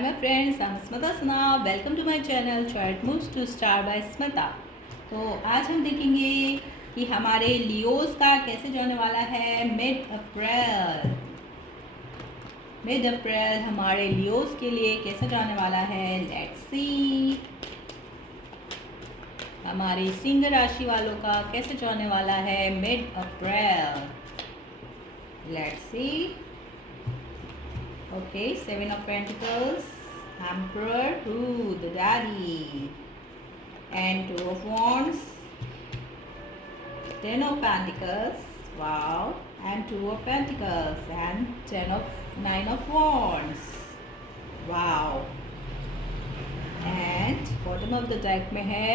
Hi my friends, I'm Smita Sana. Welcome to my channel Chart Moves to Star by Smita. तो आज हम देखेंगे कि हमारे लियोस का कैसे जाने वाला है मिड अप्रैल हमारे लियोस के लिए कैसे जाने वाला है। लेट्स सी हमारे सिंह राशि वालों का कैसे जाने वाला है mid April. Let's see. Okay, Seven of Pentacles, Emperor, ooh, the Daddy, and Two of Wands, Ten of Pentacles, wow, and Two of Pentacles, and Nine of Wands, wow, and bottom of the deck में है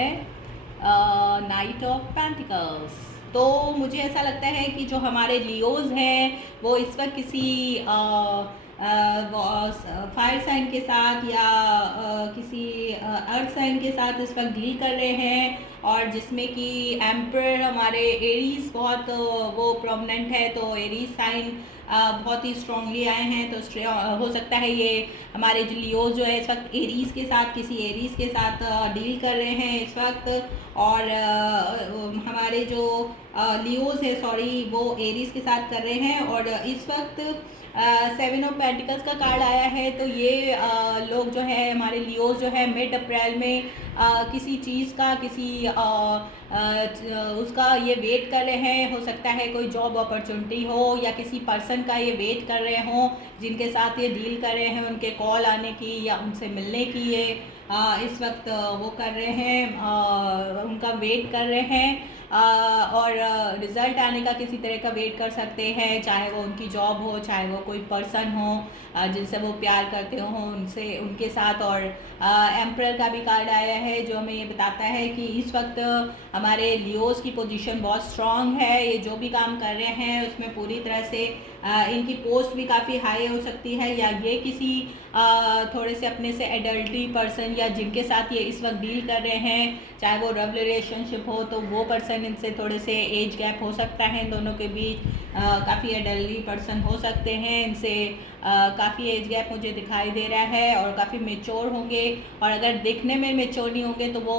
Knight of Pentacles। तो मुझे ऐसा लगता है कि जो हमारे लियोज हैं वो इस वक्त किसी फायर साइन के साथ या किसी अर्थ साइन के साथ इस वक्त डील कर रहे हैं, और जिसमें कि एम्पर हमारे एरीज बहुत वो प्रोमिनेंट है। तो एरीज साइन बहुत ही स्ट्रांगली आए हैं। तो हो सकता है ये हमारे जो लियोज जो है इस वक्त एरीज के साथ किसी एरीज के साथ डील कर रहे हैं इस वक्त। और हमारे जो लियोज है सॉरी वो एरीज के साथ कर रहे हैं। और इस वक्त सेवन ऑफ पेंटिकल्स का कार्ड आया है। तो ये लोग जो है हमारे लियोज जो है मिड अप्रैल में किसी चीज़ का उसका ये वेट कर रहे हैं। हो सकता है कोई जॉब अपॉर्चुनिटी हो या किसी पर्सन का ये वेट कर रहे हों जिनके साथ ये डील कर रहे हैं, उनके कॉल आने की या उनसे मिलने की ये इस वक्त वो कर रहे हैं, उनका वेट कर रहे हैं। और रिज़ल्ट आने का किसी तरह का वेट कर सकते हैं, चाहे वो उनकी जॉब हो, चाहे वो कोई पर्सन हो जिनसे वो प्यार करते हो उनसे उनके साथ। और एम्परर का भी कार्ड आया है जो हमें ये बताता है कि इस वक्त हमारे लियोज की पोजीशन बहुत स्ट्रांग है। ये जो भी काम कर रहे हैं उसमें पूरी तरह से इनकी पोस्ट भी काफ़ी हाई हो सकती है, या ये किसी थोड़े से अपने से एडल्टी पर्सन या जिनके साथ ये इस वक्त डील कर रहे हैं, चाहे वो लव रिलेशनशिप हो तो वो पर्सन इनसे थोड़े से एज गैप हो सकता है इन दोनों के बीच। काफ़ी एडल्टी पर्सन हो सकते हैं, इनसे काफ़ी एज गैप मुझे दिखाई दे रहा है। और काफ़ी मेच्योर होंगे, और अगर दिखने में मेच्योर नहीं होंगे तो वो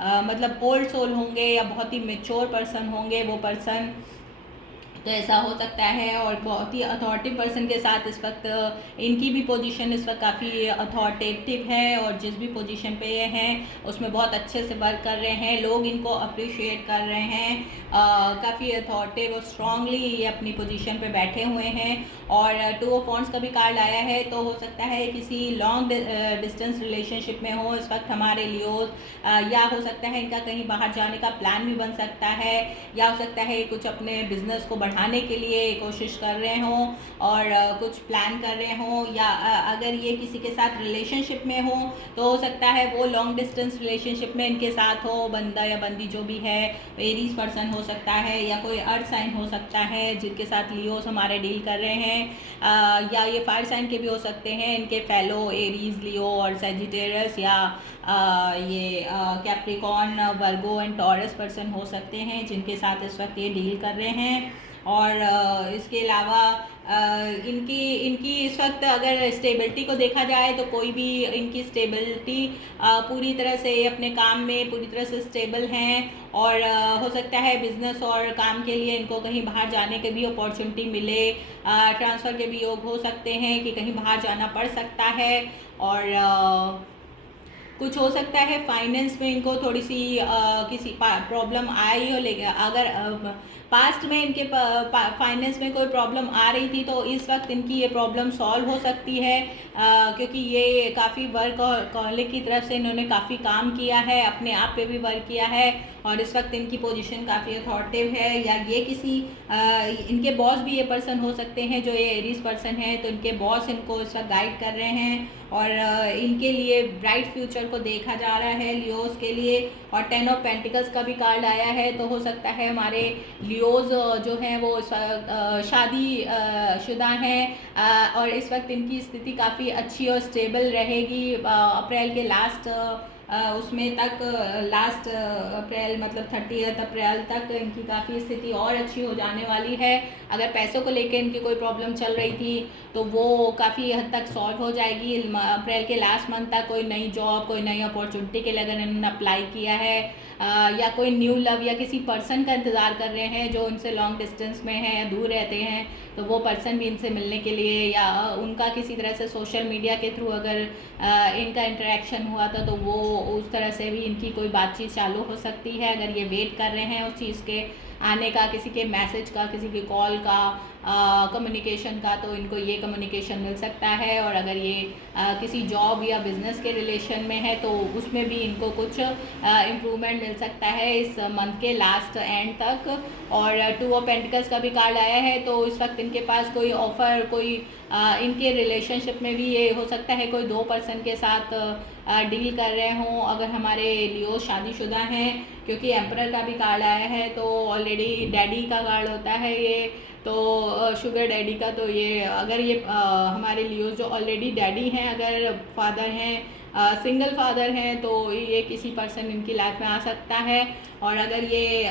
मतलब ओल्ड सोल होंगे या बहुत ही मेच्योर पर्सन होंगे वो पर्सन। तो ऐसा हो सकता है। और बहुत ही अथॉरिटी पर्सन के साथ इस वक्त इनकी भी पोजीशन इस वक्त काफ़ी अथॉरिटेटिव है, और जिस भी पोजीशन पे ये हैं उसमें बहुत अच्छे से वर्क कर रहे हैं। लोग इनको अप्रिशिएट कर रहे हैं, काफ़ी अथॉरिटेटिव और स्ट्रांगली ये अपनी पोजीशन पे बैठे हुए हैं। और टू ऑफ वॉन्ड्स का भी कार्ड आया है। तो हो सकता है किसी लॉन्ग डिस्टेंस रिलेशनशिप में हो इस वक्त हमारे लियोज, या हो सकता है इनका कहीं बाहर जाने का प्लान भी बन सकता है, या हो सकता है कुछ अपने बिजनेस को बढ़ाने के लिए कोशिश कर रहे हों और कुछ प्लान कर रहे हों। या अगर ये किसी के साथ रिलेशनशिप में हो तो हो सकता है वो लॉन्ग डिस्टेंस रिलेशनशिप में इनके साथ हो, बंदा या बंदी जो भी है, एरीज पर्सन हो सकता है, या कोई अर्थ साइन हो सकता है जिनके साथ लियोस हमारे डील कर रहे हैं, या ये फायर साइन के भी हो सकते हैं, इनके फेलो एरीज, लियो और सेजिटेरियस, या ये Capricorn, Virgo and taurus person हो सकते हैं जिनके साथ इस वक्त ये डील कर रहे हैं। और इसके अलावा इनकी इनकी इस वक्त अगर स्टेबिलिटी को देखा जाए तो कोई भी इनकी स्टेबिलिटी पूरी तरह से अपने काम में पूरी तरह से स्टेबल हैं। और हो सकता है बिजनेस और काम के लिए इनको कहीं बाहर जाने के भी अपॉर्चुनिटी मिले, ट्रांसफ़र के भी योग हो सकते हैं कि कहीं बाहर जाना पड़ सकता है। और कुछ हो सकता है फाइनेंस में इनको थोड़ी सी किसी प्रॉब्लम आई हो, लेकिन अगर पास्ट में इनके फाइनेंस में कोई प्रॉब्लम आ रही थी तो इस वक्त इनकी ये प्रॉब्लम सॉल्व हो सकती है, क्योंकि ये काफ़ी वर्क और कॉलिक की तरफ से इन्होंने काफ़ी काम किया है, अपने आप पे भी वर्क किया है, और इस वक्त इनकी पोजीशन काफ़ी अथॉरिटेटिव है। या ये किसी इनके बॉस भी ये पर्सन हो सकते हैं जो ये एरीज पर्सन है, तो इनके बॉस इनको इस वक्त गाइड कर रहे हैं, और इनके लिए ब्राइट फ्यूचर को देखा जा रहा है लियोज के लिए। और टेन ऑफ पेंटिकल्स का भी कार्ड आया है। तो हो सकता है हमारे लियोज जो हैं वो शादी शुदा हैं, और इस वक्त इनकी स्थिति काफ़ी अच्छी और स्टेबल रहेगी अप्रैल के लास्ट उसमें तक, लास्ट अप्रैल मतलब 30 अप्रैल तक इनकी काफ़ी स्थिति और अच्छी हो जाने वाली है। अगर पैसों को लेकर इनकी कोई प्रॉब्लम चल रही थी तो वो काफ़ी हद तक सॉल्व हो जाएगी। अप्रैल के लास्ट मंथ तक कोई नई जॉब, कोई नई अपॉर्चुनिटी के लिए अगर इन्होंने अप्लाई किया है या कोई न्यू लव या किसी पर्सन का इंतज़ार कर रहे हैं जो उनसे लॉन्ग डिस्टेंस में है या दूर रहते हैं, तो वो पर्सन भी इनसे मिलने के लिए या उनका किसी तरह से सोशल मीडिया के थ्रू अगर इनका इंटरेक्शन हुआ था तो वो उस तरह से भी इनकी कोई बातचीत चालू हो सकती है। अगर ये वेट कर रहे हैं उस चीज़ के आने का, किसी के मैसेज का, किसी की कॉल का, कम्युनिकेशन का, तो इनको ये कम्युनिकेशन मिल सकता है। और अगर ये किसी जॉब या बिज़नेस के रिलेशन में है तो उसमें भी इनको कुछ इम्प्रूवमेंट मिल सकता है इस मंथ के लास्ट एंड तक। और 2 ऑफ पेंटिकल्स का भी कार्ड आया है, तो इस वक्त इनके पास कोई ऑफ़र, कोई इनके रिलेशनशिप में भी ये हो सकता है कोई 2 पर्सन के साथ डील कर रहे हों। अगर हमारे लियो शादीशुदा हैं, क्योंकि एम्परर का भी कार्ड आया है तो ऑलरेडी डैडी का कार्ड होता है ये, तो शुगर डैडी का, तो ये अगर ये हमारे लियो जो ऑलरेडी डैडी हैं, अगर फादर हैं, सिंगल फादर हैं, तो ये किसी पर्सन इनकी लाइफ में आ सकता है। और अगर ये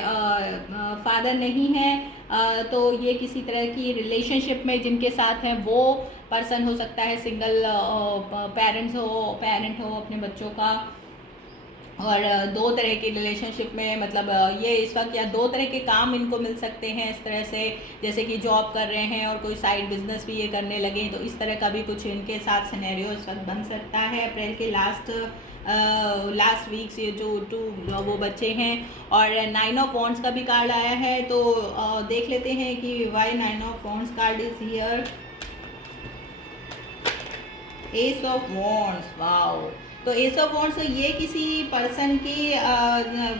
फादर नहीं है तो ये किसी तरह की रिलेशनशिप में जिनके साथ हैं वो पर्सन हो सकता है, सिंगल पेरेंट हो अपने बच्चों का। और 2 तरह की रिलेशनशिप में, मतलब ये इस वक्त या 2 तरह के काम इनको मिल सकते हैं इस तरह से, जैसे कि जॉब कर रहे हैं और कोई साइड बिजनेस भी ये करने लगे, तो इस तरह का भी कुछ इनके साथ सिनेरियो इस वक्त बन सकता है अप्रैल के लास्ट वीक से जो वो बच्चे हैं। और 9 ऑफ वॉन्ड्स का भी कार्ड आया है, तो देख लेते हैं कि why 9 of wands card is here. Ace of wands, wow. तो एस ऑफ वॉन्ड्स, तो ये किसी पर्सन की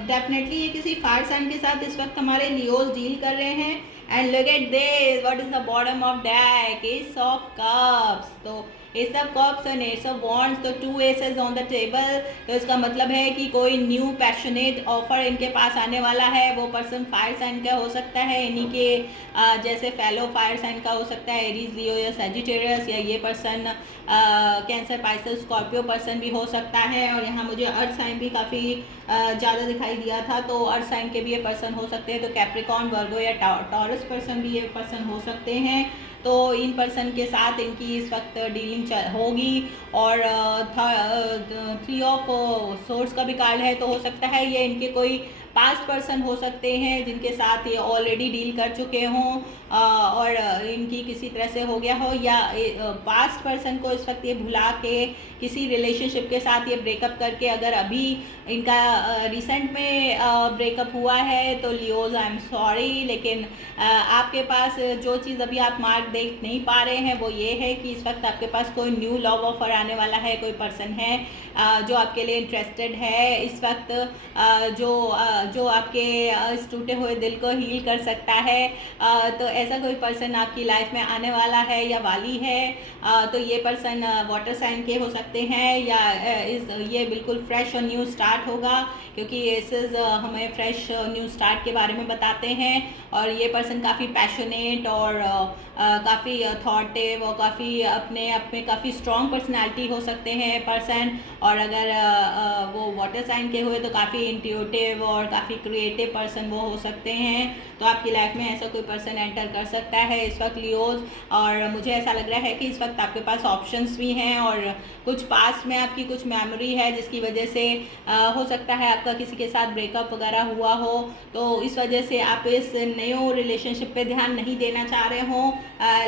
डेफिनेटली ये किसी फायर साइन के साथ इस वक्त हमारे लियोज डील कर रहे हैं। And look at this, what is the bottom of deck, ace of cups. तो ace of cups and ace of wands, तो 2 एसेस ऑन द टेबल। तो इसका मतलब है कि कोई न्यू पैशनेट ऑफर इनके पास आने वाला है। वो पर्सन फायर साइन का हो सकता है, इन्हीं के जैसे फेलो फायर साइन का हो सकता है, एरीज, लियो या सजिटेरियस, या ये person cancer, Pisces, Scorpio person भी हो सकता है। और यहाँ मुझे अर्थ साइन भी काफ़ी ज़्यादा दिखाई दिया था, तो अर्थ साइन के भी ये पर्सन हो सकते हैं। तो कैप्रिकॉर्न, वर्गो या टॉरस पर्सन भी ये पर्सन हो सकते हैं। तो इन पर्सन के साथ इनकी इस वक्त डीलिंग होगी। और 3 ऑफ सोर्स का भी कार्ड है, तो हो सकता है ये इनके कोई पास्ट पर्सन हो सकते हैं जिनके साथ ये ऑलरेडी डील कर चुके हों और इनकी किसी तरह से हो गया हो, या पास्ट पर्सन को इस वक्त ये भुला के किसी रिलेशनशिप के साथ ये ब्रेकअप करके, अगर अभी इनका रिसेंट में ब्रेकअप हुआ है तो लियोज आई एम सॉरी, लेकिन आपके पास जो चीज़ अभी आप मार्क देख नहीं पा रहे हैं वो ये है कि इस वक्त आपके पास कोई न्यू लव ऑफर आने वाला है। कोई पर्सन है जो आपके लिए इंटरेस्टेड है इस वक्त, जो आपके इस टूटे हुए दिल को हील कर सकता है। तो ऐसा कोई पर्सन आपकी लाइफ में आने वाला है या वाली है। तो ये पर्सन वाटर साइन के हो सकते हैं, या ये बिल्कुल फ्रेश और न्यू स्टार्ट होगा, क्योंकि एसेस हमें फ्रेश न्यू स्टार्ट के बारे में बताते हैं। और ये पर्सन काफ़ी पैशनेट और काफ़ी अथॉरिटेटिव और काफ़ी अपने आप में काफ़ी स्ट्रॉन्ग पर्सनालिटी हो सकते हैं पर्सन। और अगर वो वाटर साइन के हुए तो काफ़ी इंट्यूटिव और काफ़ी क्रिएटिव पर्सन वो हो सकते हैं। तो आपकी लाइफ में ऐसा कोई पर्सन एंटर कर सकता है इस वक्त लियोज। और मुझे ऐसा लग रहा है कि इस वक्त आपके पास ऑप्शंस भी हैं और कुछ पास्ट में आपकी कुछ मेमोरी है जिसकी वजह से हो सकता है आपका किसी के साथ ब्रेकअप वगैरह हुआ हो, तो इस वजह से आप इस नए रिलेशनशिप पे ध्यान नहीं देना चाह रहे हो।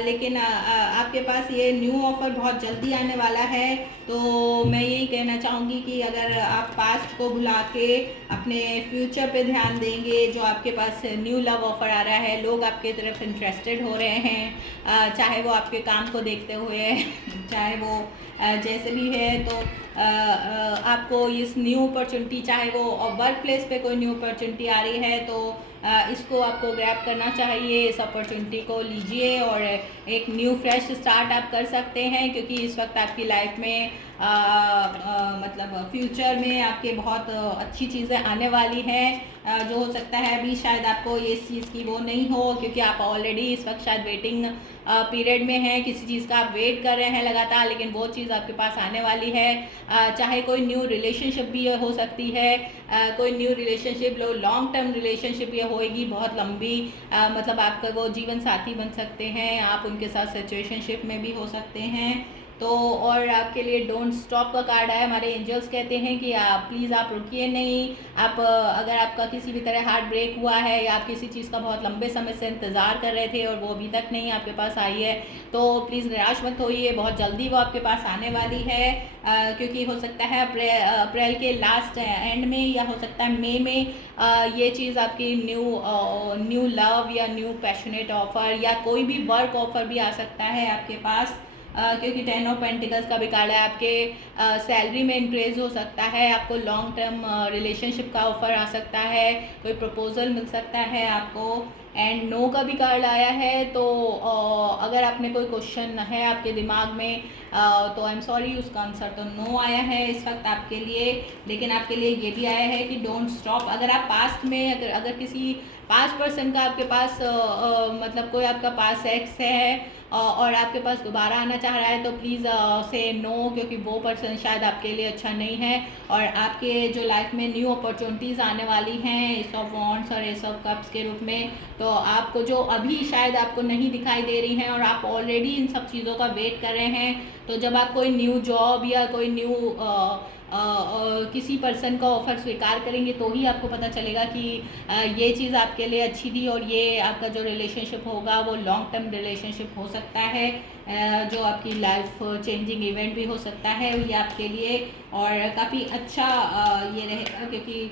लेकिन आपके पास ये न्यू ऑफर बहुत जल्दी आने वाला है। तो मैं यही कहना चाहूँगी कि अगर आप पास्ट को भुला के अपने फ्यूचर पे ध्यान देंगे, जो आपके पास न्यू लव ऑफर आ रहा है, लोग आपके तरफ इंटरेस्टेड हो रहे हैं, चाहे वो आपके काम को देखते हुए चाहे वो जैसे भी है, तो आपको इस न्यू अपॉर्चुनिटी, चाहे वो वर्क प्लेस पे कोई न्यू अपॉर्चुनिटी आ रही है, तो इसको आपको ग्रैब करना चाहिए, इस अपॉर्चुनिटी को लीजिए और एक न्यू फ्रेश स्टार्ट आप कर सकते हैं। क्योंकि इस वक्त आपकी लाइफ में मतलब फ्यूचर में आपके बहुत अच्छी चीज़ें आने वाली हैं, जो हो सकता है अभी शायद आपको ये इस चीज़ की वो नहीं हो, क्योंकि आप ऑलरेडी इस वक्त शायद वेटिंग पीरियड में हैं, किसी चीज़ का आप वेट कर रहे हैं लगातार, लेकिन वो चीज़ आपके पास आने वाली है। चाहे कोई न्यू रिलेशनशिप भी हो सकती है, कोई new relationship, long term relationship ये होएगी बहुत लंबी, मतलब आपका वो जीवन साथी बन सकते हैं, आप उनके साथ सिचुएशनशिप में भी हो सकते हैं। तो और आपके लिए डोंट स्टॉप का कार्ड आया। हमारे एंजल्स कहते हैं कि आप प्लीज़ आप रुकिए नहीं। आप अगर आपका किसी भी तरह हार्ट ब्रेक हुआ है या आप किसी चीज़ का बहुत लंबे समय से इंतज़ार कर रहे थे और वो अभी तक नहीं आपके पास आई है, तो प्लीज़ निराश मत होइए, बहुत जल्दी वो आपके पास आने वाली है। क्योंकि हो सकता है अप्रैल के लास्ट एंड में या हो सकता है मई में ये चीज़ आपकी न्यू लव या न्यू पैशनेट ऑफर या कोई भी वर्क ऑफर भी आ सकता है आपके पास। क्योंकि 10 ऑफ पेंटिकल्स का भी कार्ड है। आपके सैलरी में इंक्रीज हो सकता है, आपको लॉन्ग टर्म रिलेशनशिप का ऑफर आ सकता है, कोई प्रपोजल मिल सकता है आपको। एंड नो का भी कार्ड आया है। तो अगर आपने कोई क्वेश्चन है आपके दिमाग में, तो आई एम सॉरी, उसका आंसर तो नो आया है इस वक्त आपके लिए। लेकिन आपके लिए ये भी आया है कि डोंट स्टॉप। अगर आप पास्ट में अगर किसी पास्ट पर्सन का आपके पास मतलब कोई आपका पास एक्स है और आपके पास दोबारा आना चाह रहा है, तो प्लीज़ से नो, क्योंकि वो पर्सन शायद आपके लिए अच्छा नहीं है। और आपके जो लाइफ में न्यू अपॉर्चुनिटीज़ आने वाली हैं एस ऑफ वॉन्ड्स और एस ऑफ कप्स के रूप में, तो आपको जो अभी शायद आपको नहीं दिखाई दे रही हैं और आप ऑलरेडी इन सब चीज़ों का वेट कर रहे हैं, तो जब आप कोई न्यू जॉब या कोई न्यू किसी पर्सन का ऑफ़र स्वीकार करेंगे तो ही आपको पता चलेगा कि ये चीज़ आपके लिए अच्छी थी और ये आपका जो रिलेशनशिप होगा वो लॉन्ग टर्म रिलेशनशिप हो सकता है, जो आपकी लाइफ चेंजिंग इवेंट भी हो सकता है ये आपके लिए। और काफ़ी अच्छा ये रहेगा, क्योंकि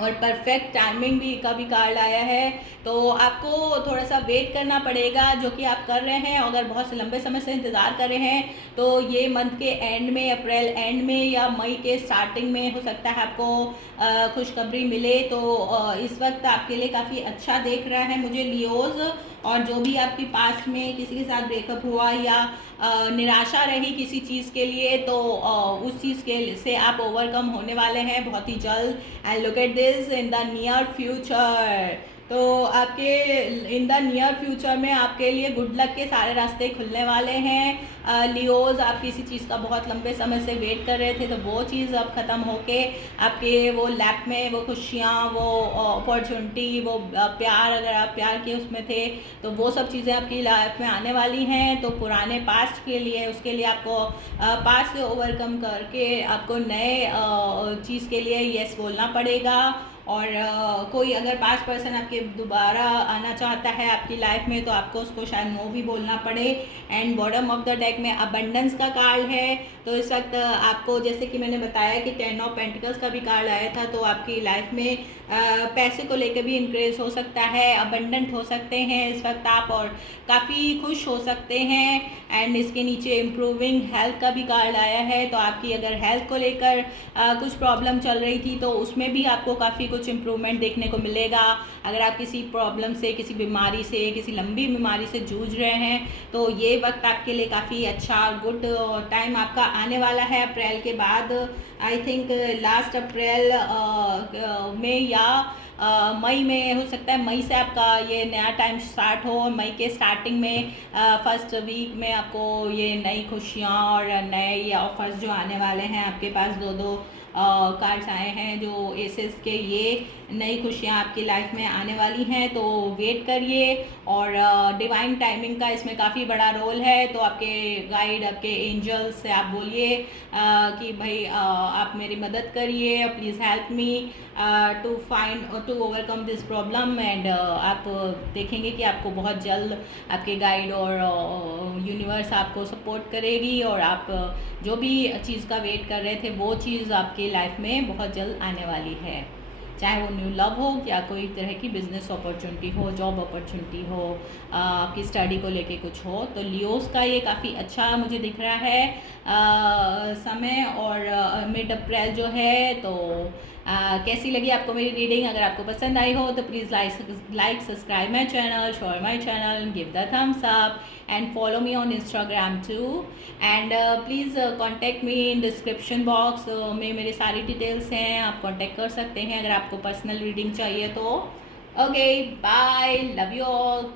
और परफेक्ट टाइमिंग भी का भी कार्ड आया है। तो आपको थोड़ा सा वेट करना पड़ेगा, जो कि आप कर रहे हैं। अगर बहुत लंबे समय से इंतज़ार कर रहे हैं तो ये मंथ के एंड में, अप्रैल एंड में या मई के स्टार्टिंग में हो सकता है आपको खुशखबरी मिले। तो इस वक्त आपके लिए काफ़ी अच्छा देख रहा है मुझे लियोज़। और जो भी आपकी पास्ट में किसी के साथ ब्रेकअप हुआ या निराशा रही किसी चीज़ के लिए, तो उस चीज़ के से आप ओवरकम होने वाले हैं बहुत ही जल्द। And look at this in the near future. तो आपके इन द नियर फ्यूचर में आपके लिए गुड लक के सारे रास्ते खुलने वाले हैं। लियोज, आप किसी चीज़ का बहुत लंबे समय से वेट कर रहे थे, तो वो चीज़ अब ख़त्म होके आपके वो लैप में वो खुशियाँ, वो अपॉर्चुनिटी, वो प्यार, अगर आप प्यार के उसमें थे तो वो सब चीज़ें आपकी लाइफ में आने वाली हैं। तो पुराने पास्ट के लिए, उसके लिए आपको पास्ट से ओवरकम करके आपको नए चीज़ के लिए यस बोलना पड़ेगा। और कोई अगर पास्ट पर्सन आपके दोबारा आना चाहता है आपकी लाइफ में, तो आपको उसको शायद नो भी बोलना पड़े। And bottom of the deck में अबंडेंस का कार्ड है। तो इस वक्त आपको, जैसे कि मैंने बताया कि 10 ऑफ पेंटिकल्स का भी कार्ड आया था, तो आपकी लाइफ में पैसे को लेकर भी इंक्रीज हो सकता है, अबंडेंट हो सकते हैं इस वक्त आप, और काफ़ी खुश हो सकते हैं। एंड इसके नीचे इम्प्रूविंग हेल्थ का भी कार्ड आया है। तो आपकी अगर हेल्थ को लेकर कुछ प्रॉब्लम चल रही थी, तो उसमें भी आपको काफ़ी कुछ इम्प्रूवमेंट देखने को मिलेगा। अगर आप किसी प्रॉब्लम से, किसी बीमारी से, किसी लंबी बीमारी से जूझ रहे हैं, तो ये वक्त आपके लिए काफ़ी अच्छा गुड टाइम आपका आने वाला है। अप्रैल के बाद, आई थिंक लास्ट अप्रैल में या मई में हो सकता है, मई से आपका ये नया टाइम स्टार्ट हो। मई के स्टार्टिंग में फर्स्ट वीक में आपको ये नई खुशियाँ और नए ऑफर्स जो आने वाले हैं, आपके पास दो कार्ड्स आए हैं जो एसेस के, ये नई खुशियाँ आपकी लाइफ में आने वाली हैं। तो वेट करिए। और डिवाइन टाइमिंग का इसमें काफ़ी बड़ा रोल है। तो आपके गाइड, आपके एंजल्स से आप बोलिए कि भाई आप मेरी मदद करिए, please help me to overcome this problem. And आप देखेंगे कि आपको बहुत जल्द आपके गाइड और यूनिवर्स आपको सपोर्ट करेगी, और आप जो भी चीज़ का वेट कर रहे थे वो चीज़ आपकी लाइफ में बहुत जल्द आने वाली है। चाहे वो न्यू लव हो या कोई तरह की बिजनेस अपॉर्चुनिटी हो, जॉब अपॉर्चुनिटी हो, आपकी स्टडी को लेके कुछ हो। तो लियोस का ये काफ़ी अच्छा मुझे दिख रहा है समय। और मिड अप्रैल जो है, तो कैसी लगी आपको मेरी रीडिंग? अगर आपको पसंद आई हो तो please like subscribe my channel, share my channel, give the thumbs up and follow me on Instagram too. And please contact me in description box में मेरे सारी डिटेल्स हैं, आप कॉन्टेक्ट कर सकते हैं अगर आपको पर्सनल रीडिंग चाहिए तो। Okay, bye, love you all.